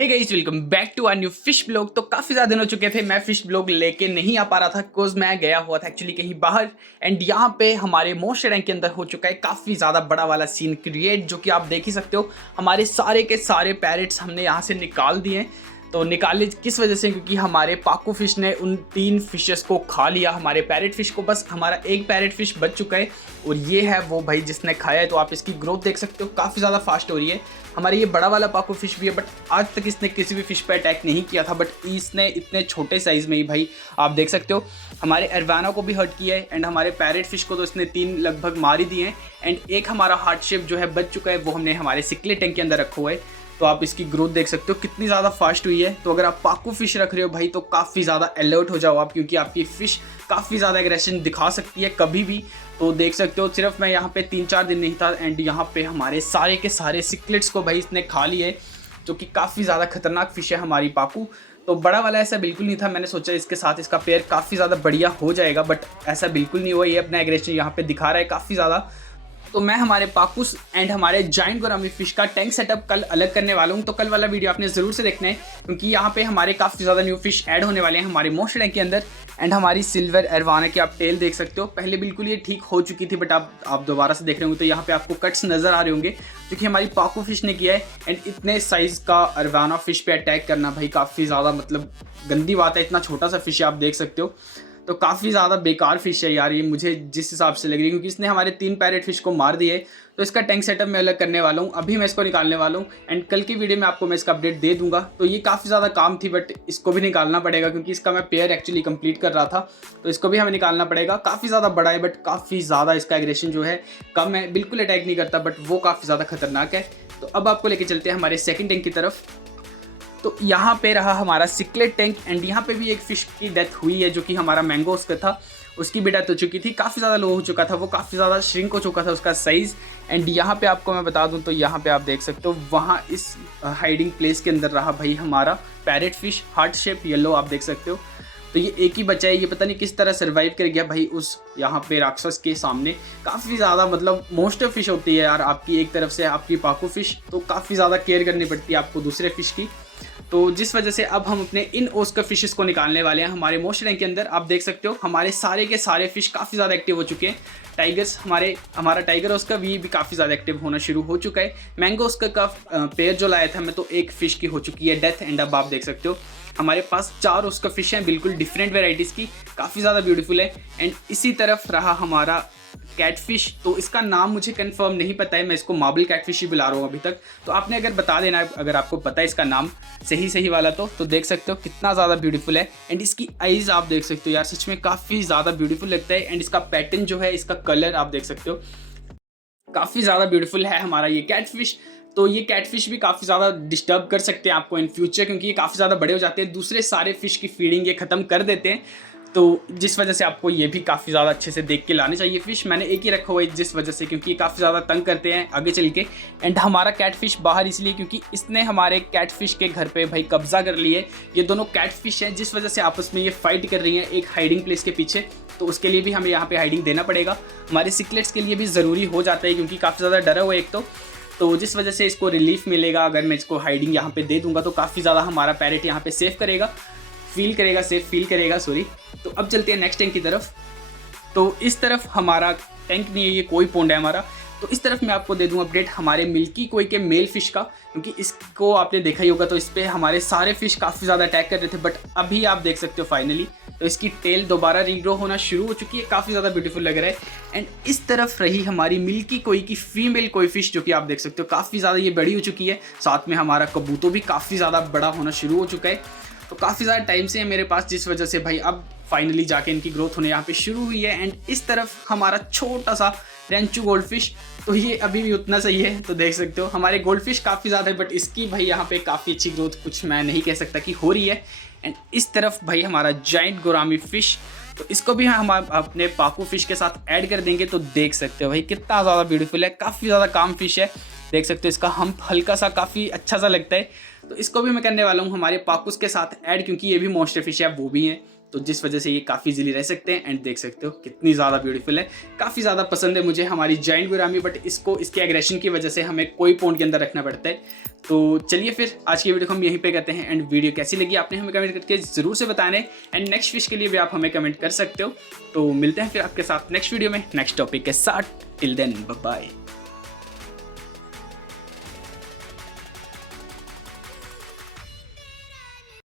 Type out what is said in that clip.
Hey guys, welcome back to our new fish blog. तो काफ़ी ज़्यादा दिन हो चुके थे मैं फिश ब्लॉग लेके नहीं आ पा रहा था बिकॉज मैं गया हुआ था एक्चुअली कहीं बाहर। एंड यहाँ पे हमारे मोस्ट रैंक के अंदर हो चुका है काफ़ी ज़्यादा बड़ा वाला सीन क्रिएट, जो कि आप देख ही सकते हो। हमारे सारे के सारे पैरेट्स हमने यहाँ से निकाल दिए। तो निकाले किस वजह से? क्योंकि हमारे पाकू फिश ने उन 3 फिशेस को खा लिया। हमारे पैरेट फिश को बस हमारा एक पैरेट फिश बच चुका है और ये है वो भाई जिसने खाया है। तो आप इसकी ग्रोथ देख सकते हो, काफ़ी ज़्यादा फास्ट हो रही है। हमारे ये बड़ा वाला पाकू फिश भी है, बट आज तक इसने किसी भी फिश पे अटैक नहीं किया था। बट इसने इतने छोटे साइज़ में ही भाई आप देख सकते हो हमारे अरवाना को भी हर्ट किया है। एंड हमारे पैरेट फिश को तो इसने 3 लगभग मार ही दिए हैं। एंड एक हमारा हार्ट शेप जो है बच चुका है, वो हमने हमारे सिकले टैंक के अंदर रखा हुआ है। तो आप इसकी ग्रोथ देख सकते हो कितनी ज़्यादा फास्ट हुई है। तो अगर आप पाकू फिश रख रहे हो भाई तो काफ़ी ज़्यादा अलर्ट हो जाओ आप, क्योंकि आपकी फ़िश काफ़ी ज़्यादा एग्रेशन दिखा सकती है कभी भी। तो देख सकते हो सिर्फ मैं यहाँ पे 3-4 दिन नहीं था एंड यहाँ पे हमारे सारे के सारे सिकलेट्स को भाई इसने खा लिए, जो कि काफ़ी ज़्यादा खतरनाक फिश है हमारी पाकू। तो बड़ा वाला ऐसा बिल्कुल नहीं था, मैंने सोचा इसके साथ इसका पेयर काफ़ी ज़्यादा बढ़िया हो जाएगा, बट ऐसा बिल्कुल नहीं हुआ। ये अपना एग्रेशन यहाँ पे दिखा रहा है काफ़ी ज़्यादा। तो मैं हमारे पाकूस एंड हमारे जाइंट गोरामी फिश का टैंक सेटअप कल अलग करने वाला हूँ। तो कल वाला वीडियो आपने ज़रूर से देखना है, क्योंकि यहाँ पे हमारे काफ़ी ज़्यादा न्यू फिश ऐड होने वाले हैं हमारे मोस्ट रैंक के अंदर। एंड हमारी सिल्वर एरवाना की आप टेल देख सकते हो, पहले बिल्कुल ये ठीक हो चुकी थी, बट आप दोबारा से देख रहे होंगे तो यहाँ पे आपको कट्स नज़र आ रहे होंगे, क्योंकि हमारी पाकू फिश ने किया है। एंड इतने साइज़ का अरवाना फिश पे अटैक करना भाई काफ़ी ज़्यादा मतलब गंदी बात है। इतना छोटा सा फिश है, आप देख सकते हो। तो काफ़ी ज़्यादा बेकार फिश है यार ये, मुझे जिस हिसाब से लग रही है, क्योंकि इसने हमारे 3 पैरेट फिश को मार दिए। तो इसका टैंक सेटअप मैं अलग करने वाला हूँ, अभी मैं इसको निकालने वाला हूँ। एंड कल की वीडियो में आपको मैं इसका अपडेट दे दूंगा। तो ये काफ़ी ज़्यादा काम थी, बट इसको भी निकालना पड़ेगा, क्योंकि इसका मैं पेयर एक्चुअली कंप्लीट कर रहा था। तो इसको भी हमें निकालना पड़ेगा। काफ़ी ज़्यादा बड़ा है, बट काफ़ी ज़्यादा इसका एग्रेशन जो है कम है, बिल्कुल अटैक नहीं करता, बट वो काफ़ी ज़्यादा खतरनाक है। तो अब आपको लेके चलते हैं हमारे सेकेंड टैंक की तरफ। तो यहाँ पे रहा हमारा सिकलेट टैंक। एंड यहाँ पे भी एक फ़िश की डेथ हुई है, जो कि हमारा मैंगो उसका था, उसकी भी डेथ हो चुकी थी। काफ़ी ज़्यादा लो हो चुका था वो, काफ़ी ज़्यादा श्रिंक हो चुका था उसका साइज़। एंड यहाँ पे आपको मैं बता दूँ तो यहाँ पे आप देख सकते हो वहाँ इस हाइडिंग प्लेस के अंदर रहा भाई हमारा parrot fish, heart shape yellow आप देख सकते हो। तो ये एक ही बचा है, ये पता नहीं किस तरह सर्वाइव कर गया भाई उस यहाँ पे राक्षस के सामने। काफ़ी ज़्यादा मतलब मोस्ट फिश होती है यार आपकी, एक तरफ से आपकी पाकू फिश, तो काफ़ी ज़्यादा केयर करनी पड़ती है आपको दूसरे फिश की। तो जिस वजह से अब हम अपने इन ओस्कर फिशेस को निकालने वाले हैं हमारे मोस्ट रैंक के अंदर। आप देख सकते हो हमारे सारे के सारे फिश काफ़ी ज़्यादा एक्टिव हो चुके हैं। टाइगर्स हमारा टाइगर ओस्कर भी काफ़ी ज़्यादा एक्टिव होना शुरू हो चुका है। मैंगो ओस्कर का पेयर जो लाया था मैं, तो एक फ़िश की हो चुकी है डेथ। एंड अब आप देख सकते हो हमारे पास 4 ओस्कर फिश हैं, बिल्कुल डिफरेंट वेराइटीज़ की, काफ़ी ज़्यादा ब्यूटीफुल है। एंड इसी तरफ रहा हमारा कैटफिश। तो इसका नाम मुझे कंफर्म नहीं पता है, मैं इसको मार्बल कैटफिश ही बुला रहा हूँ अभी तक। तो आपने अगर बता देना अगर आपको पता है इसका नाम सही वाला, तो देख सकते हो कितना ज़्यादा ब्यूटीफुल है। एंड इसकी आइज़ आप देख सकते हो यार, सच में काफ़ी ज़्यादा ब्यूटीफुल लगता है। एंड इसका पैटर्न जो है, इसका कलर आप देख सकते हो काफ़ी ज़्यादा ब्यूटीफुल है हमारा ये कैटफिश। तो ये कैटफिश भी काफ़ी ज़्यादा डिस्टर्ब कर सकते हैं आपको इन फ्यूचर, क्योंकि ये काफ़ी ज़्यादा बड़े हो जाते हैं, दूसरे सारे फिश की फीडिंग ये ख़त्म कर देते हैं। तो जिस वजह से आपको ये भी काफ़ी ज़्यादा अच्छे से देख के लाने चाहिए फ़िश। मैंने एक ही रखा हुआ है जिस वजह से, क्योंकि ये काफ़ी ज़्यादा तंग करते हैं आगे चल के। एंड हमारा कैटफिश बाहर इसलिए क्योंकि इसने हमारे कैटफिश के घर पे भाई कब्जा कर लिए। ये दोनों कैटफिश हैं, जिस वजह से आपस में ये फाइट कर रही हैं एक हाइडिंग प्लेस के पीछे। तो उसके लिए भी हमें यहाँ पे हाइडिंग देना पड़ेगा। हमारे सिकलेट्स के लिए भी ज़रूरी हो जाता है, क्योंकि काफ़ी ज़्यादा डरा हुआ है एक तो जिस वजह से इसको रिलीफ मिलेगा अगर मैं इसको हाइडिंग यहाँ पे दे दूंगा। तो काफ़ी ज़्यादा हमारा पैरेट यहाँ पे सेफ फील करेगा सॉरी। तो अब चलते हैं नेक्स्ट टैंक की तरफ। तो इस तरफ हमारा टैंक नहीं है, ये कोई पॉन्ड है हमारा। तो इस तरफ मैं आपको दे दूं अपडेट हमारे मिल्की कोई के मेल फिश का, क्योंकि इसको आपने देखा ही होगा। तो इस पर हमारे सारे फिश काफ़ी ज़्यादा अटैक कर रहे थे, बट अभी आप देख सकते हो फाइनली तो इसकी टेल दोबारा रीग्रो होना शुरू हो चुकी है, काफ़ी ज़्यादा ब्यूटीफुल लग रहा है। एंड इस तरफ रही हमारी मिल्की कोई की फीमेल कोई फिश, जो कि आप देख सकते हो काफ़ी ज़्यादा ये बड़ी हो चुकी है। साथ में हमारा कबूतर भी काफ़ी ज़्यादा बड़ा होना शुरू हो चुका है। तो काफ़ी ज़्यादा टाइम से है मेरे पास, जिस वजह से भाई अब फाइनली जाके इनकी ग्रोथ होने यहाँ पे शुरू हुई है। एंड इस तरफ हमारा छोटा सा रेंचू गोल्ड फिश, तो ये अभी भी उतना सही है। तो देख सकते हो हमारे गोल्ड फिश काफ़ी ज़्यादा है, बट इसकी भाई यहाँ पे काफ़ी अच्छी ग्रोथ कुछ मैं नहीं कह सकता कि हो रही है। एंड इस तरफ भाई हमारा जाइंट गोरामी फिश, तो इसको भी हम अपने पाकू फिश के साथ ऐड कर देंगे। तो देख सकते हो भाई कितना ज़्यादा ब्यूटीफुल है, काफ़ी ज़्यादा काम फिश है। देख सकते हो इसका हम्प हल्का सा काफ़ी अच्छा सा लगता है। तो इसको भी मैं करने वाला हूँ हमारे पाकूस के साथ ऐड, क्योंकि ये भी मॉन्स्टर फिश है, वो भी हैं। तो जिस वजह से ये काफ़ी इजीली रह सकते हैं। एंड देख सकते हो कितनी ज़्यादा ब्यूटीफुल है, काफ़ी ज़्यादा पसंद है मुझे हमारी जाइंट गुरामी, बट इसको इसके एग्रेशन की वजह से हमें कोई पॉन्ड के अंदर रखना पड़ता है। तो चलिए फिर आज की वीडियो को हम यहीं पे करते हैं। एंड वीडियो कैसी लगी आपने हमें कमेंट करके ज़रूर से बताना है। एंड नेक्स्ट फिश के लिए भी आप हमें कमेंट कर सकते हो। तो मिलते हैं फिर आपके साथ नेक्स्ट वीडियो में नेक्स्ट टॉपिक के साथ। Till then bye bye.